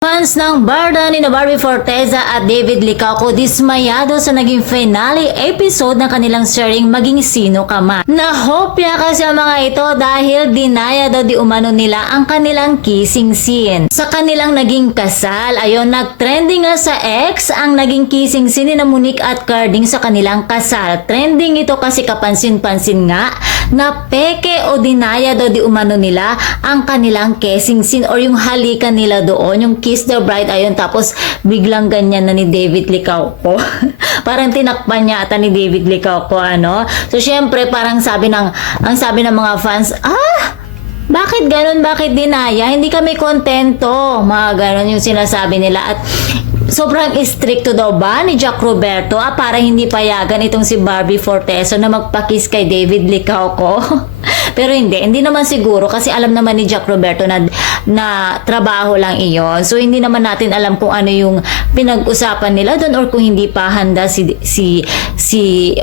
Fans ng Barda ni Barbie Forteza at David Licauco dismayado sa naging finale episode ng kanilang sharing Maging Sino Ka Man. Nahopya kasi ang mga ito dahil dinaya daw di umano nila ang kanilang kissing scene. Sa kanilang naging kasal, ayon nag-trending nga sa X ang naging kissing scene ni Monique at Carding sa kanilang kasal. Trending ito kasi kapansin-pansin nga na peke o dinaya daw di umano nila ang kanilang kissing scene or yung halikan nila doon, yung kiss the bride, ayun, tapos biglang ganyan na ni David Licauco. Parang tinakpan niya ata ni David Licauco, ano? So syempre parang ang sabi ng mga fans, bakit ganun? Bakit dinaya? Hindi kami kontento. Mga ganun yung sinasabi nila. At sobrang stricto daw ba ni Jack Roberto para hindi payagan itong si Barbie Forteza na magpakiss kay David Licauco? Pero hindi naman siguro kasi alam naman ni Jack Roberto na trabaho lang iyon. So hindi naman natin alam kung ano yung pinag-usapan nila doon or kung hindi pa handa si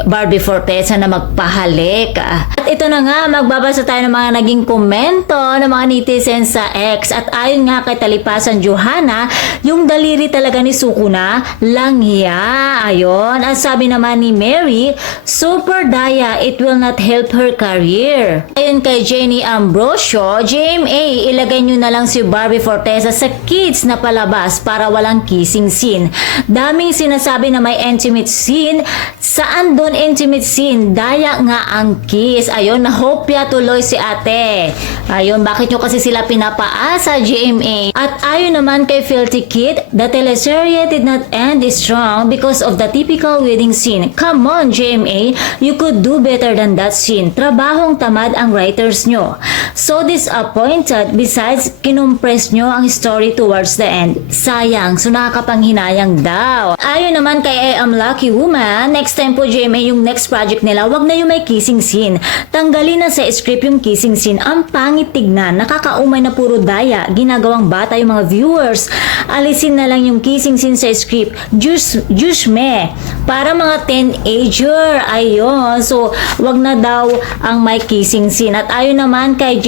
Barbie Forteza na magpahalik. At ito na nga, magbabasa tayo ng mga naging komento ng mga netizens sa X. At ayon nga kay Talipasan Johanna, yung daliri talaga ni Sukuna langya. Ayon. At sabi naman ni Mary, super daya, it will not help her career. Ayon kay Jenny Ambrosio, GMA, ilagay nyo na lang si Barbie Forteza sa kids na palabas para walang kissing scene. Daming sinasabi na may intimate scene. Saan doon intimate scene? Daya nga ang kiss. Ayon, nahopya tuloy si ate. Ayon, bakit nyo kasi sila pinapaasa, GMA? At ayon naman kay Filthy Kid, the teleserye did not end strong because of the typical wedding scene. Come on, GMA, you could do better than that scene. Trabahong tamad ang writers nyo. So disappointed, besides kinumpress nyo ang story towards the end. Sayang, so nakakapanghinayang daw. Ayon naman kay I Am Lucky Woman, next time po GMA yung next project nila, wag na yung may kissing scene. Tanggalin na sa script yung kissing scene. Ang pangit tignan, nakakaumay na puro daya, ginagawang bata yung mga viewers. Alisin na lang yung kissing scene sa script. Juice me. Para mga teenager. Ayon, so wag na daw ang may kissing scene. At ayon naman kay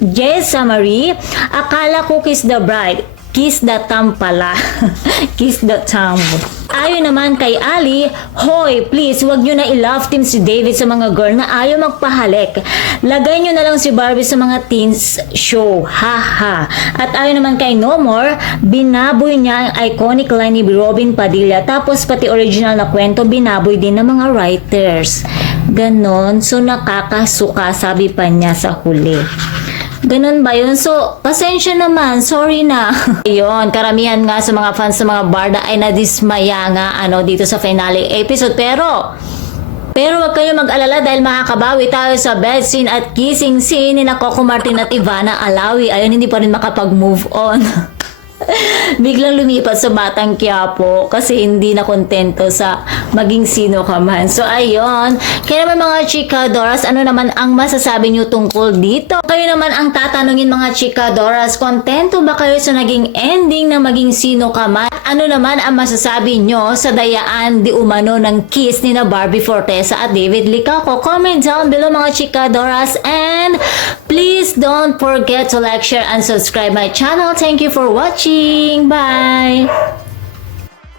Jessa Marie, akala ko kiss the bride. Kiss the thumb pala. Kiss the thumb. Ayon naman kay Ali, hoy, please, wag nyo na i-love team si David sa mga girl na ayaw magpahalik. Lagay nyo na lang si Barbie sa mga teens show. Haha. At ayon naman kay No More, binaboy niya ang iconic line ni Robin Padilla. Tapos pati original na kwento, binaboy din ng mga writers. Ganon. So nakakasuka, sabi pa niya sa huli. Ganun ba yun? So, pasensya naman. Sorry na. Ayun, karamihan nga sa mga fans sa mga Barda ay nadismaya nga dito sa finale episode. Pero wag kayo mag-alala dahil makakabawi tayo sa bed scene at kissing scene ni Coco Martin at Ivana Alawi. Ayun, hindi pa rin makapag-move on. Biglang lumipat sa Batang Quiapo kasi hindi na kontento sa Maging Sino Ka Man. So ayun, kaya naman mga chikadoras, ano naman ang masasabi nyo tungkol dito? Kayo naman ang tatanungin mga chikadoras, kontento ba kayo sa naging ending na Maging Sino Ka Man? Ano naman ang masasabi nyo sa dayaan di umano ng kiss ni na Barbie Forteza at David Licauco? Comment down below mga chikadoras, and please don't forget to like, share, and subscribe my channel. Thank you for watching. Bye!